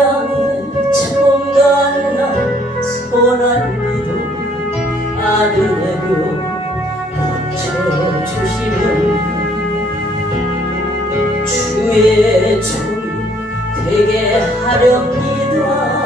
땅에 처음 만난 소날비도 아들에게 고쳐주시면 주의 종이 되게 하렵니다.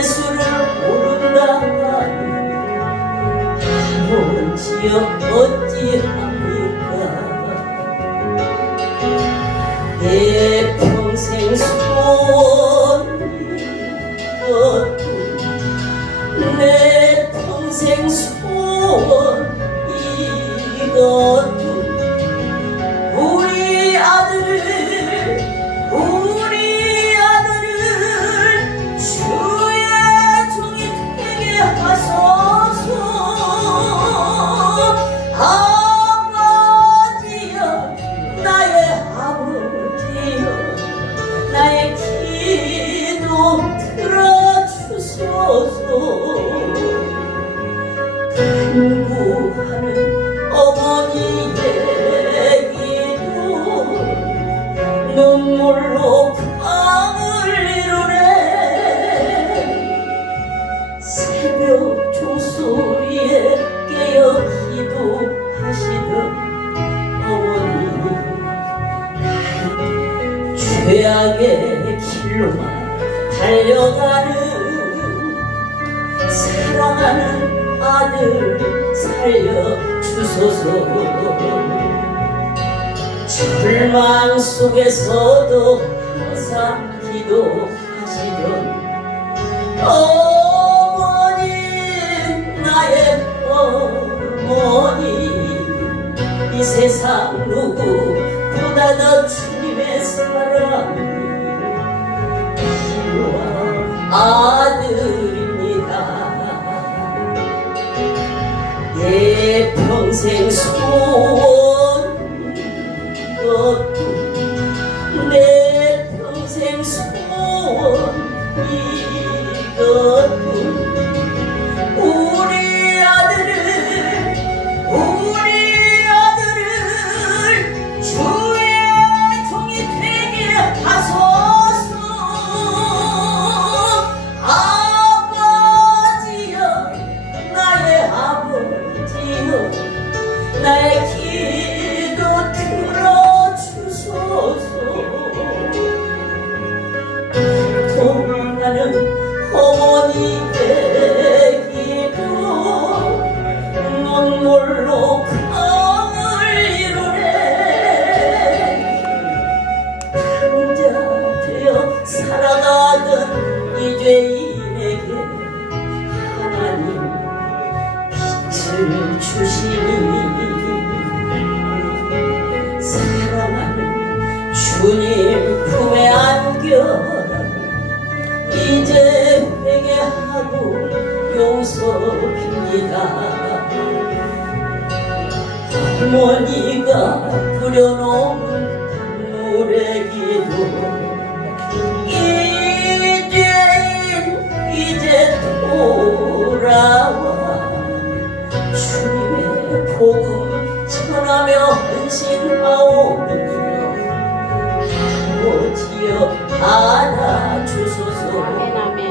예수를 모른다. 뭔지여 어찌합니까? 내 평생 소원이 것도 내 평생 소원 이 것 눈물로 밤을 이루네. 새벽 조소리에 깨어 기도하시던 어머니 죄악의 길로만 달려가는 사랑하는 아들 살려주소서 절망 속에서도 항상 기도하시던 어머니 나의 어머니 이 세상 누구보다 더 주님의 사랑이 아들입니다. 내 평생 소 죄인에게 하나님 빛을 주시니 사랑하는 주님 품에 안겨라. 이제 회개하고 용서합니다. 어머니가 부려놓은 전하며 헌신하오니 아버지여 받아주소서. 아멘 아멘